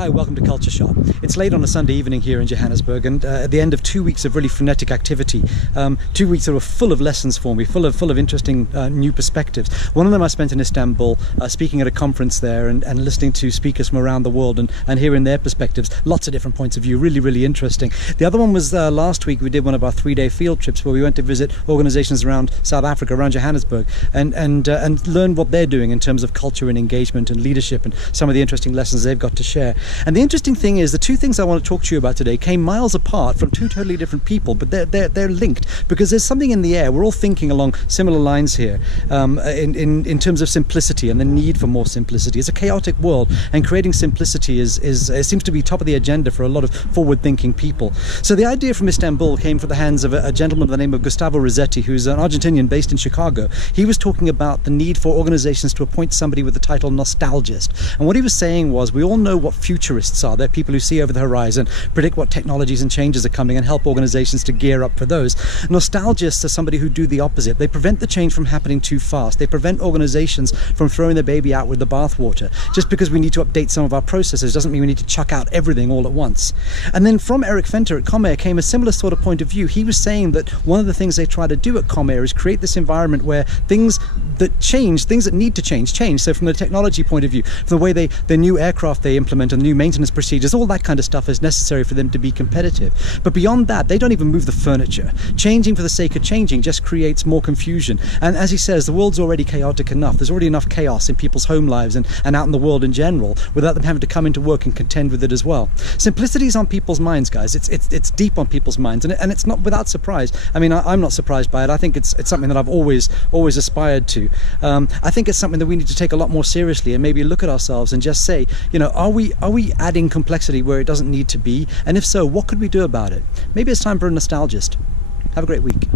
Hi, welcome to Culture Shock. It's late on a Sunday evening here in Johannesburg, and at the end of 2 weeks of really frenetic activity, 2 weeks that were full of lessons for me, full of interesting new perspectives. One of them I spent in Istanbul, speaking at a conference there and listening to speakers from around the world and hearing their perspectives, lots of different points of view, really interesting. The other one was last week. We did one of our 3-day field trips where we went to visit organizations around South Africa, around Johannesburg, and learn what they're doing in terms of culture and engagement and leadership and some of the interesting lessons they've got to share. And the interesting thing is, the two things I want to talk to you about today came miles apart from two totally different people, but they're linked because there's something in the air. We're all thinking along similar lines here in terms of simplicity and the need for more simplicity. It's a chaotic world, and creating simplicity seems to be top of the agenda for a lot of forward-thinking people. So the idea from Istanbul came from the hands of a gentleman by the name of Gustavo Rossetti, who's an Argentinian based in Chicago. He was talking about the need for organizations to appoint somebody with the title nostalgist. And what he was saying was, we all know what futurists are. They're people who see over the horizon, predict what technologies and changes are coming, and help organizations to gear up for those. Nostalgists are somebody who do the opposite. They prevent the change from happening too fast. They prevent organizations from throwing the baby out with the bathwater. Just because we need to update some of our processes doesn't mean we need to chuck out everything all at once. And then from Eric Fenter at Comair came a similar sort of point of view. He was saying that one of the things they try to do at Comair is create this environment where things that change, things that need to change. So from the technology point of view, from the way the new aircraft they implement and the new maintenance procedures, all that kind of stuff is necessary for them to be competitive. But beyond that, they don't even move the furniture. Changing for the sake of changing just creates more confusion. And as he says, the world's already chaotic enough. There's already enough chaos in people's home lives and out in the world in general, without them having to come into work and contend with it as well. Simplicity is on people's minds, guys. It's deep on people's minds, and it's not without surprise. I mean, I'm not surprised by it. I think it's something that I've always aspired to. I think it's something that we need to take a lot more seriously and maybe look at ourselves and just say, are we adding complexity where it doesn't need to be? And if so, what could we do about it? Maybe it's time for a nostalgist. Have a great week.